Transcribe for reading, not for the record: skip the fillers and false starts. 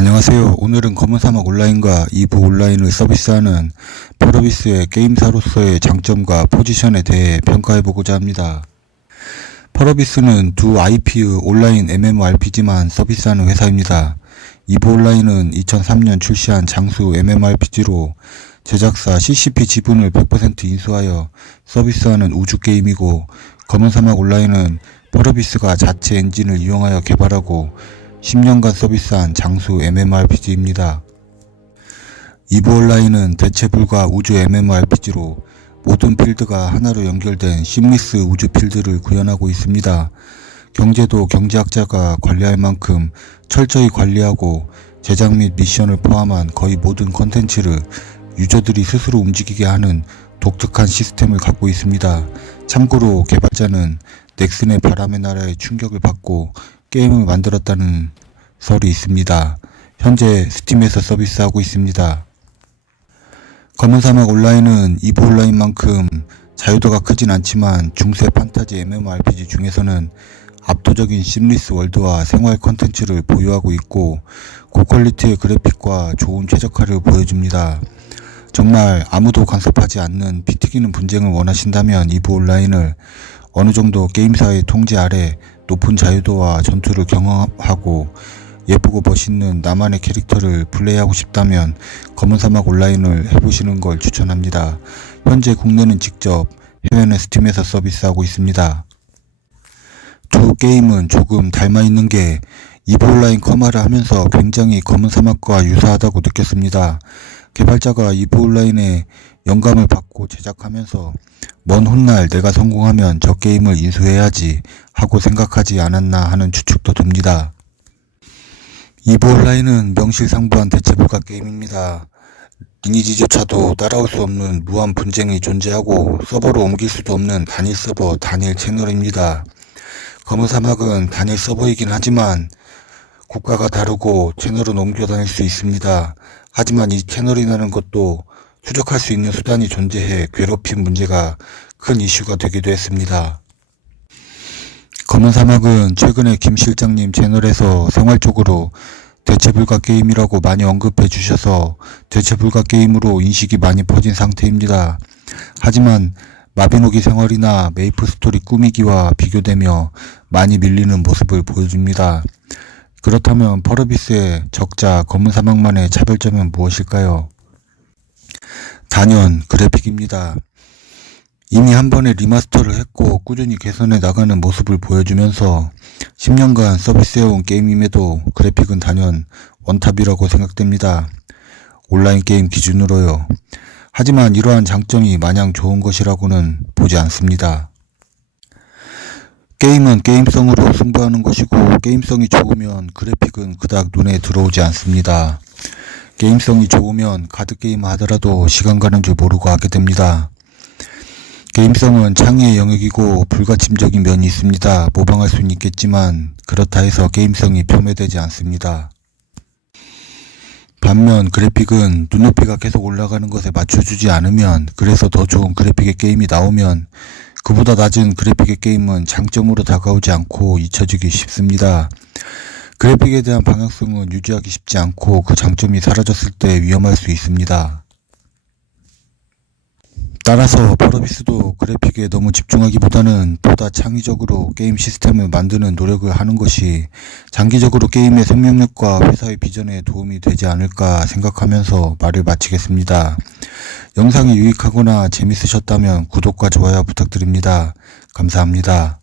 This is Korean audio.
안녕하세요. 오늘은 검은사막 온라인과 2부 온라인을 서비스하는 펄어비스의 게임사로서의 장점과 포지션에 대해 평가해보고자 합니다. 펄어비스는 두 IP의 온라인 MMORPG만 서비스하는 회사입니다. 2부 온라인은 2003년 출시한 장수 MMORPG로 제작사 CCP 지분을 100% 인수하여 서비스하는 우주게임이고, 검은사막 온라인은 펄어비스가 자체 엔진을 이용하여 개발하고 10년간 서비스한 장수 MMORPG입니다. 2부 온라인은 대체불가 우주 MMORPG로 모든 필드가 하나로 연결된 심리스 우주 필드를 구현하고 있습니다. 경제도 경제학자가 관리할 만큼 철저히 관리하고 제작 및 미션을 포함한 거의 모든 컨텐츠를 유저들이 스스로 움직이게 하는 독특한 시스템을 갖고 있습니다. 참고로 개발자는 넥슨의 바람의 나라의 충격을 받고 게임을 만들었다는 설이 있습니다. 현재 스팀에서 서비스하고 있습니다. 검은사막 온라인은 2부 온라인만큼 자유도가 크진 않지만 중세 판타지 MMORPG 중에서는 압도적인 심리스 월드와 생활 컨텐츠를 보유하고 있고 고퀄리티의 그래픽과 좋은 최적화를 보여줍니다. 정말 아무도 간섭하지 않는 피 튀기는 분쟁을 원하신다면 2부 온라인을, 어느정도 게임사의 통제 아래 높은 자유도와 전투를 경험하고 예쁘고 멋있는 나만의 캐릭터를 플레이하고 싶다면 검은사막 온라인을 해보시는 걸 추천합니다. 현재 국내는 직접, 해외는 스팀에서 서비스하고 있습니다. 두 게임은 조금 닮아있는 게 2부 온라인 커마를 하면서 굉장히 검은사막과 유사하다고 느꼈습니다. 개발자가 2부 온라인에 영감을 받고 제작하면서 먼 훗날 내가 성공하면 저 게임을 인수해야지 하고 생각하지 않았나 하는 추측도 듭니다. 2부 온라인은 명실상부한 대체불가 게임입니다. 리니지조차도 따라올 수 없는 무한 분쟁이 존재하고 서버로 옮길 수도 없는 단일 서버, 단일 채널입니다. 검은사막은 단일 서버이긴 하지만 국가가 다르고 채널은 옮겨 다닐 수 있습니다. 하지만 이 채널이라는 것도 추적할 수 있는 수단이 존재해 괴롭힘 문제가 큰 이슈가 되기도 했습니다. 검은사막은 최근에 김 실장님 채널에서 생활적으로 대체불가 게임이라고 많이 언급해 주셔서 대체불가 게임으로 인식이 많이 퍼진 상태입니다. 하지만 마비노기 생활이나 메이플스토리 꾸미기와 비교되며 많이 밀리는 모습을 보여줍니다. 그렇다면 펄어비스의 적자 검은사막만의 차별점은 무엇일까요? 단연 그래픽입니다. 이미 한 번에 리마스터를 했고 꾸준히 개선해 나가는 모습을 보여주면서 10년간 서비스해온 게임임에도 그래픽은 단연 원탑이라고 생각됩니다. 온라인 게임 기준으로요. 하지만 이러한 장점이 마냥 좋은 것이라고는 보지 않습니다. 게임은 게임성으로 승부하는 것이고 게임성이 좋으면 그래픽은 그닥 눈에 들어오지 않습니다. 게임성이 좋으면 가드게임 하더라도 시간 가는 줄 모르고 하게 됩니다. 게임성은 창의의 영역이고 불가침적인 면이 있습니다. 모방할 수는 있겠지만 그렇다 해서 게임성이 폄훼되지 않습니다. 반면 그래픽은 눈높이가 계속 올라가는 것에 맞춰주지 않으면, 그래서 더 좋은 그래픽의 게임이 나오면 그보다 낮은 그래픽의 게임은 장점으로 다가오지 않고 잊혀지기 쉽습니다. 그래픽에 대한 방향성은 유지하기 쉽지 않고 그 장점이 사라졌을 때 위험할 수 있습니다. 따라서 펄어비스도 그래픽에 너무 집중하기보다는 보다 창의적으로 게임 시스템을 만드는 노력을 하는 것이 장기적으로 게임의 생명력과 회사의 비전에 도움이 되지 않을까 생각하면서 말을 마치겠습니다. 영상이 유익하거나 재밌으셨다면 구독과 좋아요 부탁드립니다. 감사합니다.